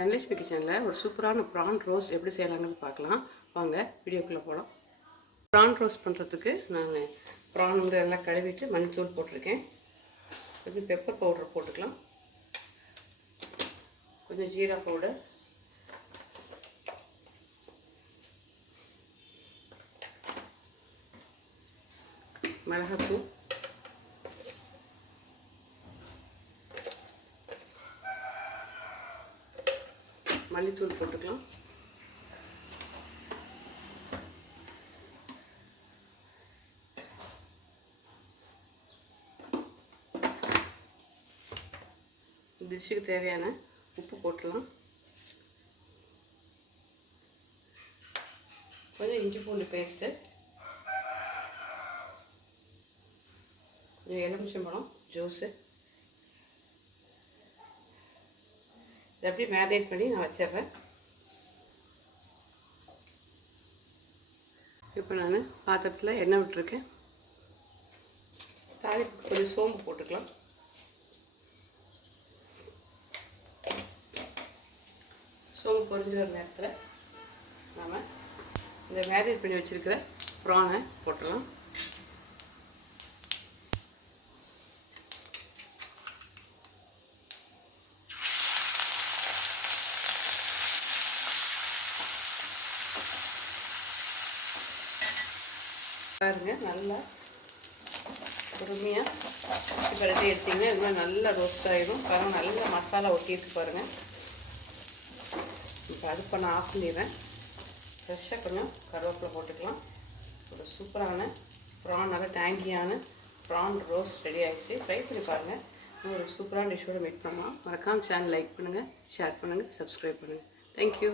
தனலட்சுமி கிச்சனில் ஒரு சூப்பரான ப்ரான் ரோஸ் எப்படி செய்யலாங்கன்னு பார்க்கலாம். வாங்க வீடியோக்குள்ளே போகலாம் ப்ரான் ரோஸ் பண்ணுறதுக்கு நான் ப்ரான் வந்து எல்லாம் கழுவிட்டு மஞ்சள் போட்டிருக்கேன். கொஞ்சம் பெப்பர் பவுடர் போட்டுக்கலாம். கொஞ்சம் ஜீரா பவுடர் மிளகாத்தூள். மல்லித்தூள் போட்டுக்கலாம். டிஷ்ஷுக்கு தேவையான உப்பு போட்டுடலாம் கொஞ்சம் இஞ்சி பூண்டு பேஸ்ட்டு. கொஞ்சம் எலுமிச்சம்பழம் ஜூஸு. இதை அப்படியே மேரினேட் பண்ணி நான் வச்சிடுறேன். இப்போ நான் பாத்திரத்தில் எண்ணெய் விட்டுருக்கேன். தாளிப்பு கொஞ்சம் சோம்பு போட்டுக்கலாம். சோம்பு பொரிஞ்சு வர நேரத்தில் நாம் இந்த மேரினேட் பண்ணி வச்சுருக்கிற ப்ரானை போட்டுடலாம். பாருங்க நல்லா பொறுமையாக இப்போ ரெடி எடுத்திங்கன்னா இது மாதிரி நல்லா ரோஸ்ட் ஆகிடும் பாருங்கள் நல்லா மசாலா ஒட்டிட்டு பாருங்கள் இப்போ அடுப்பை நான் ஆஃப் பண்ணிடுறேன். ஃப்ரெஷ்ஷாக கொஞ்சம் கருவேப்பிலை போட்டுக்கலாம். ஒரு சூப்பரான ப்ரான் நல்லா டேங்கியான ப்ரான் ரோஸ் ரெடி ஆகிடுச்சு ட்ரை பண்ணி பாருங்கள் ஒரு சூப்பரான டிஷ்ஷோட மீட் பண்ணலாம். மறக்காமல் சேனல் லைக் பண்ணுங்கள் ஷேர் பண்ணுங்கள் சப்ஸ்கிரைப் பண்ணுங்கள் தேங்க்யூ